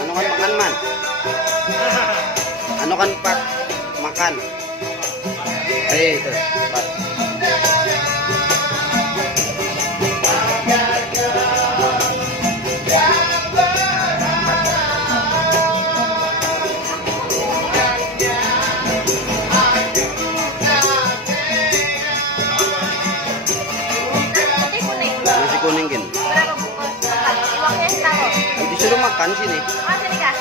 Ano kan makan man? Ano kan Pat? Makan. Itu Pat. Nasi kuning kan? Berapa bungkus? Iwaknya tahu. Disuruh makan sini. Oh, sini kak.